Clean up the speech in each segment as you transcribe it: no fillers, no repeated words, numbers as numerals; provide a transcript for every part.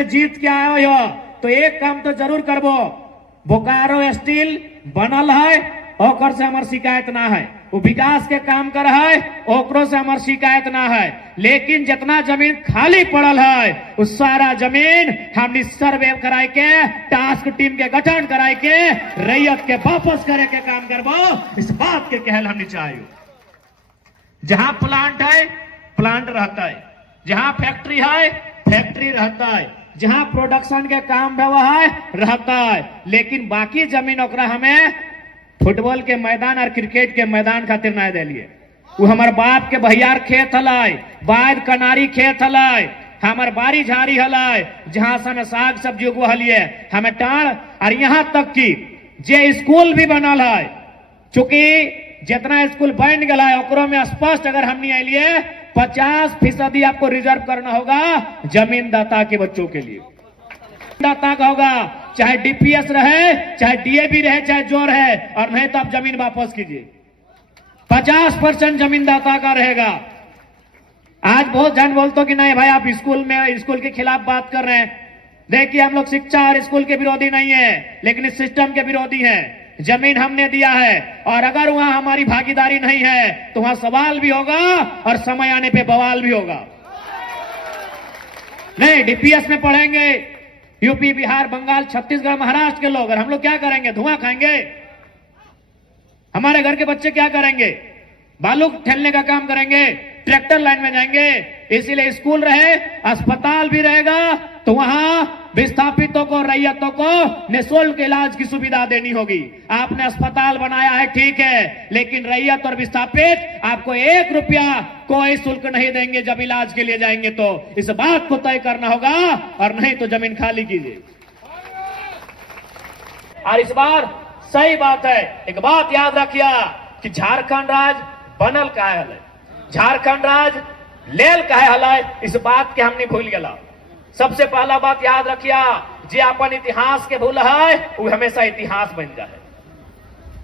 जीत के आयो हो तो एक काम तो जरूर करबो। बोकारो स्टील बनल है, ओकर से हमार शिकायत ना है। वो विकास के काम कर है, ओकरो से हमार शिकायत ना है। लेकिन जितना जमीन खाली पड़ल है उस सारा जमीन हमने सर्वे कराए के, टास्क टीम के गठन कराए के, रैयत के वापस करे के काम करबो। इस बात के कहल हमने चाहिए। जहां प्लांट है प्लांट रहता है, जहां फैक्ट्री है फैक्ट्री रहता है, जहां प्रोडक्शन के काम व्यवहार रहता है। लेकिन बाकी जमीन ओकरा हमें फुटबॉल के मैदान और क्रिकेट के मैदान खातिर ना दिलिए। वो हमार बाप के भैयार खेत हलाय, बाद कनारी खेत हलाय, हमार बारी झाड़ी हलाय, जहां से हमें साग सब्जी उगवलिए हमें टाण। और यहां तक कि जे स्कूल भी बनल है, चूंकि जितना स्कूल बन गया है ओकरो में स्पष्ट अगर हमने आइलिए 50% आपको रिजर्व करना होगा जमीन दाता के बच्चों के लिए। दाता का होगा, चाहे डीपीएस रहे, चाहे डीएबी रहे, चाहे जो रहे, और नहीं तो आप जमीन वापस कीजिए। 50% जमीन दाता का रहेगा। आज बहुत जन बोलते कि नहीं भाई आप स्कूल के खिलाफ बात कर रहे हैं। देखिए हम लोग शिक्षा और स्कूल के विरोधी नहीं है, लेकिन इस सिस्टम के विरोधी हैं। जमीन हमने दिया है और अगर वहां हमारी भागीदारी नहीं है तो वहां सवाल भी होगा और समय आने पे बवाल भी होगा। नहीं, डीपीएस में पढ़ेंगे यूपी, बिहार, बंगाल, छत्तीसगढ़, महाराष्ट्र के लोग, और हम लोग क्या करेंगे? धुआं खाएंगे। हमारे घर के बच्चे क्या करेंगे? बालू ठेलने का काम करेंगे, ट्रैक्टर लाइन में जाएंगे। इसीलिए स्कूल रहे, अस्पताल भी रहेगा तो वहां विस्थापितों को, रैयतों को निःशुल्क इलाज की सुविधा देनी होगी। आपने अस्पताल बनाया है ठीक है, लेकिन रैयत और विस्थापित आपको 1 रुपया कोई शुल्क नहीं देंगे जब इलाज के लिए जाएंगे। तो इस बात को तय करना होगा और नहीं तो जमीन खाली कीजिए। और इस बार सही बात है, एक बात याद रखिए कि झारखंड राज्य बनल का है, झारखंड राज्य लेल का है, इस बात के हमने भूल गया। सबसे पहला बात याद रखिए, जे अपन इतिहास के भूल है वो हमेशा इतिहास बन जाए।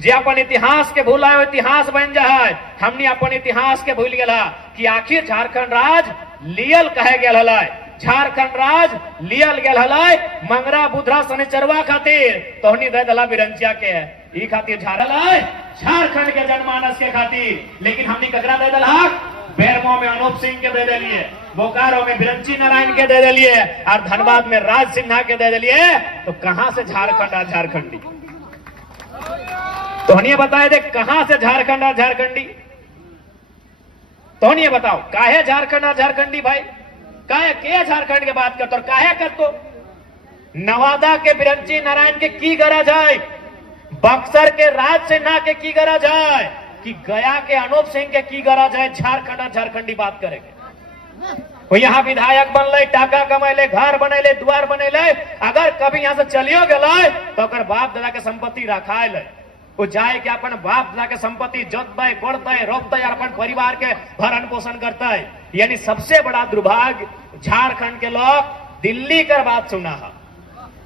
जे अपन इतिहास के भूल है वो इतिहास बन जाए। हमने अपन इतिहास के भूल गया कि आखिर झारखंड राज्य लियल कहे गया है। झारखंड राज्य लियल गया है मंगरा बुधरा शनिचरवा खातिर, तोहनी दे दला बिरंचिया के है ई खातिर झारखंड के जनमानस के खातिर। लेकिन हमने ककरा दे दला? बेरमो में अनूप सिंह के दे दिलिए, बोकारो में बिरंची नारायण के दे दिलिए, और धनबाद में राज सिन्हा के दे दिलिए। तो कहां से झारखंड और झारखंडी? तोहनी बताए दे कहां से झारखंड और झारखंडी? तोहनी बताओ काहे झारखंड और झारखंडी भाई? काहे के झारखंड के बात करते और काहे करतो? नवादा के बिरंची नारायण के की गरज है? बक्सर के राज सिन्हा के की गरज है? कि गया के अनूप सिंह के की गरज है? झारखंड और झारखंडी बात करेंगे। वो यहाँ विधायक बनले, टाका कमैले, घर बनेले, द्वार बनेले, अगर कभी यहाँ से चलियो गए तो अगर बाप दादा के संपत्ति रखाए ले, वो जाए के अपन बाप दादा के संपत्ति जोतते, कोड़ते, रोपते और अपन परिवार के भरण पोषण करता है। यानी सबसे बड़ा दुर्भाग्य झारखंड के लोग दिल्ली कर बात सुना है।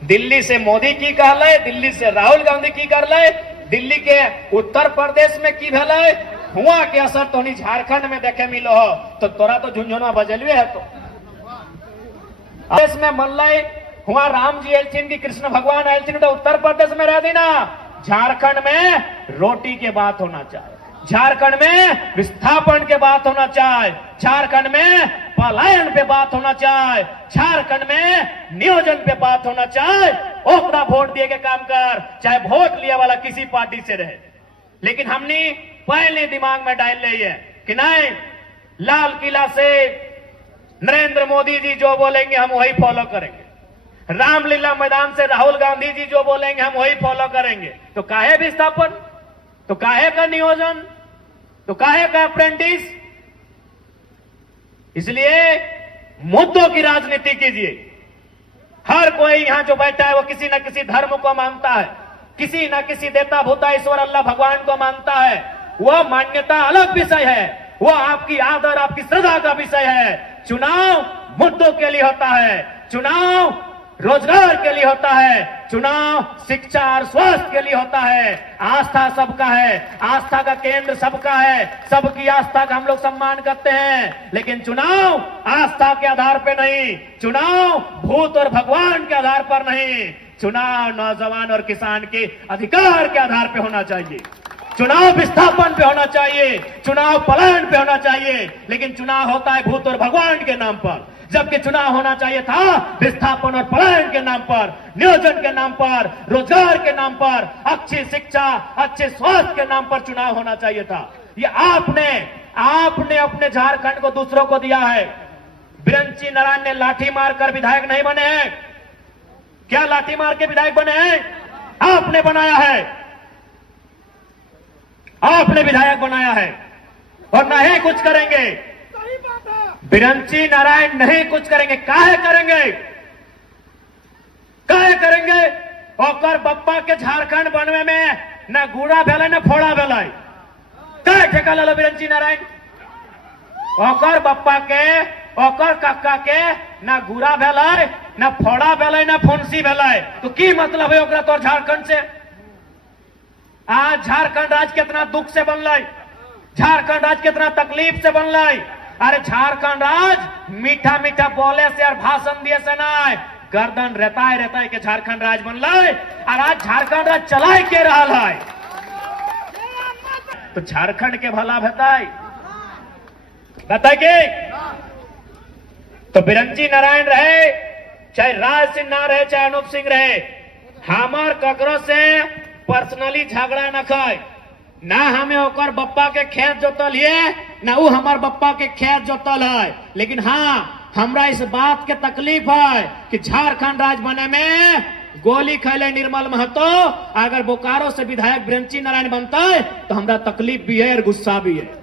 दिल्ली से मोदी की कहले, दिल्ली से राहुल गांधी की कर ले, दिल्ली के उत्तर प्रदेश में की भले हुआ के असर तो नहीं झारखंड में देखे मिलो हो। तो तोरा तो झुंझुनवा बजलवे है। तो देश में मल्लय हुआ राम जी एलचिन की, कृष्ण भगवान एलचिन, तो उत्तर प्रदेश में रह देना। झारखंड में रोटी के बात होना चाहिए, झारखंड में विस्थापन के बात होना चाहिए, झारखंड में पलायन पे बात होना चाहिए, झारखंड में नियोजन पे बात होना चाहिए। ओकरा वोट दिए के काम कर, चाहे वोट लिया वाला किसी पार्टी से रहे। लेकिन हमने पहले दिमाग में डाल ली है कि नहीं, लाल किला से नरेंद्र मोदी जी जो बोलेंगे हम वही फॉलो करेंगे, रामलीला मैदान से राहुल गांधी जी जो बोलेंगे हम वही फॉलो करेंगे। तो काहे विस्थापन, तो काहे का नियोजन, तो काहे का अप्रेंटिस? इसलिए मुद्दों की राजनीति कीजिए। हर कोई यहां जो बैठा है वो किसी न किसी धर्म को मानता है, किसी न किसी देवता भूता ईश्वर अल्लाह भगवान को मानता है। वह मान्यता अलग विषय है, वो आपकी आदर आपकी श्रद्धा का विषय है। चुनाव मुद्दों के लिए होता है, चुनाव रोजगार के लिए होता है, चुनाव शिक्षा और स्वास्थ्य के लिए होता है। आस्था सबका है, आस्था का केंद्र सबका है, सबकी आस्था का हम लोग सम्मान करते हैं। लेकिन चुनाव आस्था के आधार पे नहीं, चुनाव भूत और भगवान के आधार पर नहीं, चुनाव नौजवान और किसान के अधिकार के आधार पे होना चाहिए, चुनाव विस्थापन पे होना चाहिए, चुनाव पलायन पे होना चाहिए। लेकिन चुनाव होता है भूत और भगवान के नाम पर, जबकि चुनाव होना चाहिए था विस्थापन और पलायन के नाम पर, नियोजन के नाम पर, रोजगार के नाम पर, अच्छी शिक्षा, अच्छे स्वास्थ्य के नाम पर चुनाव होना चाहिए था। ये आपने अपने झारखंड को दूसरों को दिया है। बिरंची नारायण ने लाठी मारकर विधायक नहीं बने हैं। क्या लाठी मार के विधायक बने हैं? आपने बनाया है, आपने विधायक बनाया है और न ही कुछ करेंगे। बिरंची नारायण नहीं कुछ करेंगे। काहे करेंगे? काहे करेंगे? ओकर बप्पा के झारखंड बनवे में न गुड़ा भेल न फोड़ा भेल। काहे ठेका ले बिरंची नारायण? ओकर बप्पा के, ओकर काका के न गुड़ा भेल, न फोड़ा भेल, न फुंसी भेल। तो की मतलब है ओकरा तोर झारखंड से? आज झारखंड राज्य कितना दुख से बनल, झारखंड राज्य कितना तकलीफ से बनल। अरे झारखंड राज्य मीठा मीठा बोले से और भाषण दिए से नहीं, गर्दन रहता के झारखंड राज्य बनल। और आज झारखंड राज्य चलाए के रहा है, तो झारखंड के भला बताए के तो बिरंची नारायण रहे, चाहे राज सिंह ना रहे, चाहे अनूप सिंह रहे, हमार ककरो से पर्सनली झगड़ा न खाए। ना हमें ओकर बप्पा के खेत जोतल है, ना वो हमार बप्पा के खेत जोतल है। लेकिन हाँ, हमरा इस बात के तकलीफ है कि झारखंड राज्य बने में गोली खैले निर्मल महतो, अगर बोकारो से विधायक बिरंची नारायण बनता है तो हमरा तकलीफ भी है और गुस्सा भी है।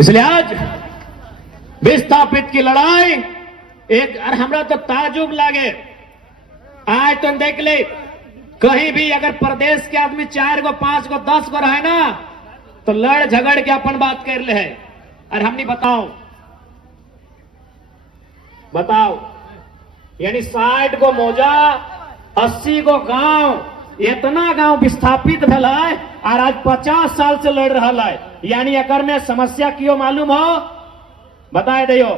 इसलिए आज विस्थापित की लड़ाई एक, और हमरा तो ताजुब लागे। आज तुम देख ले, कहीं भी अगर प्रदेश के आदमी 4 गो 5 गो 10 गो रहे ना, तो लड़ झगड़ के अपन बात कर ले है। और हमने बताओ यानी 60 गो मौजा, 80 गो गांव, इतना गांव विस्थापित भेल है और आज 50 साल से लड़ रहा है। यानी अगर में समस्या क्यों मालूम हो, बताए दियो।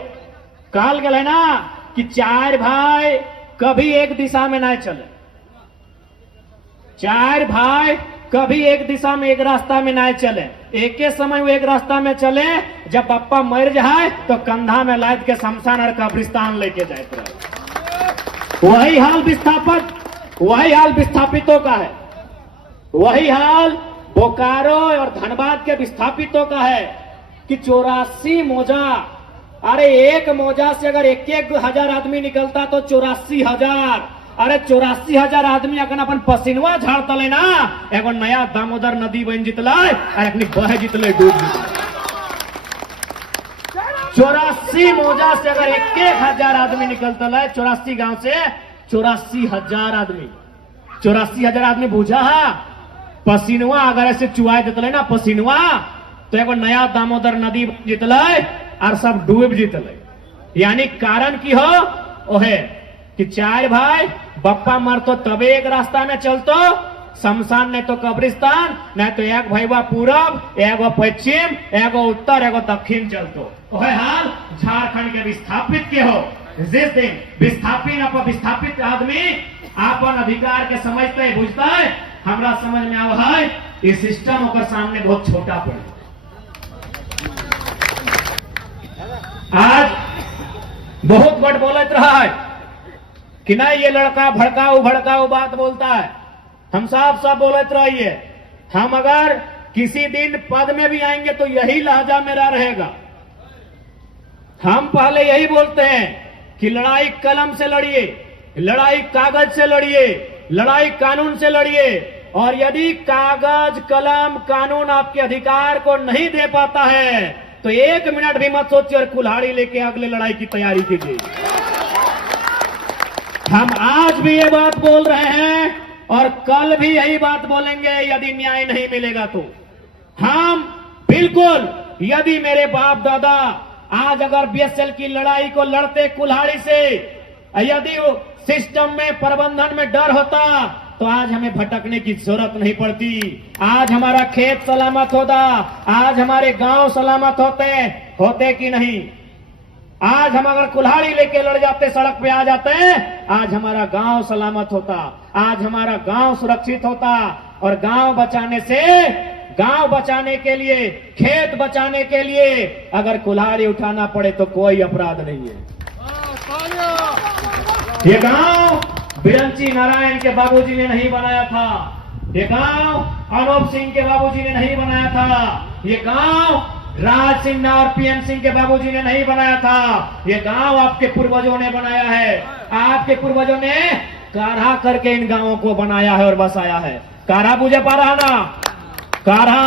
कहल गए ना कि 4 भाई कभी एक दिशा में ना चले, 4 भाई कभी एक दिशा में, एक रास्ता में ना चले। एक के समय वो एक रास्ता में चले, जब पप्पा मर जाए तो कंधा में लाद के शमशान और कब्रिस्तान लेके जाते रहे। वही हाल विस्थापितों का है, वही हाल बोकारो और धनबाद के विस्थापितों का है कि 84 मौजा, अरे एक मौजा से अगर 1-1 हजार आदमी निकलता तो 84,000, अरे 84,000 आदमी अगर अपन पसीनवा झाड़तले ना, एगो नया दामोदर नदी बन जितला और अपनी बह जितले, डूब जितले। 84 मौजा से अगर 1-1 हजार आदमी निकलता है, 84 गांव से 84,000 आदमी, 84,000 आदमी बुझा है। पसीनवा अगर ऐसे चुआए देते ना पसीनवा, तो एगो नया दामोदर नदी जितले और सब डूब जितले। यानी कारण की हो ओहे कि 4 भाई बप्पा मरतो तबे एक रास्ता में चलतो, शमशान नहीं तो कब्रिस्तान, नहीं तो एक भैया पूरब, एगो पश्चिम, एगो उत्तर, एगो दक्षिण चलतो। ओहे हाल झारखंड के विस्थापित के हो। जिस दिन विस्थापित आदमी अपन अधिकार के समझते है, बुझता है, हमरा समझ में आवा है ये सिस्टम ओकर सामने बहुत छोटा पड़े। आज बहुत बड़ बोलत रहा है कि ना ये लड़का भड़काऊ बात बोलता है। हम साफ बोलते रहिए, हम अगर किसी दिन पद में भी आएंगे तो यही लहजा मेरा रहेगा। हम पहले यही बोलते हैं कि लड़ाई कलम से लड़िए, लड़ाई कागज से लड़िए, लड़ाई कानून से लड़िए, और यदि कागज कलम कानून आपके अधिकार को नहीं दे पाता है तो 1 मिनट भी मत सोचिए और कुल्हाड़ी लेके अगले लड़ाई की तैयारी कीजिए। हम आज भी ये बात बोल रहे हैं और कल भी यही बात बोलेंगे। यदि न्याय नहीं मिलेगा तो हम बिल्कुल, यदि मेरे बाप दादा आज अगर बीएसएल की लड़ाई को लड़ते कुल्हाड़ी से, यदि सिस्टम में प्रबंधन में डर होता तो आज हमें भटकने की जरूरत नहीं पड़ती। आज हमारा खेत सलामत होता, आज हमारे गांव सलामत होते कि नहीं। आज हम अगर कुल्हाड़ी लेके लड़ जाते, सड़क पे आ जाते हैं, आज हमारा गांव सलामत होता, आज हमारा गांव सुरक्षित होता। और गांव बचाने के लिए, खेत बचाने के लिए अगर कुल्हाड़ी उठाना पड़े तो कोई अपराध नहीं है। ये गांव बिरंची नारायण के बाबूजी ने नहीं बनाया था, ये गांव अनूप सिंह के बाबूजी ने नहीं बनाया था, ये गांव राज सिंह और पीएम सिंह के बाबूजी ने नहीं बनाया था, ये गांव आपके पूर्वजों ने बनाया है। आपके पूर्वजों ने काढ़ा करके इन गांवों को बनाया है और बसाया है। काढ़ा बुझे पा रहा ना? काढ़ा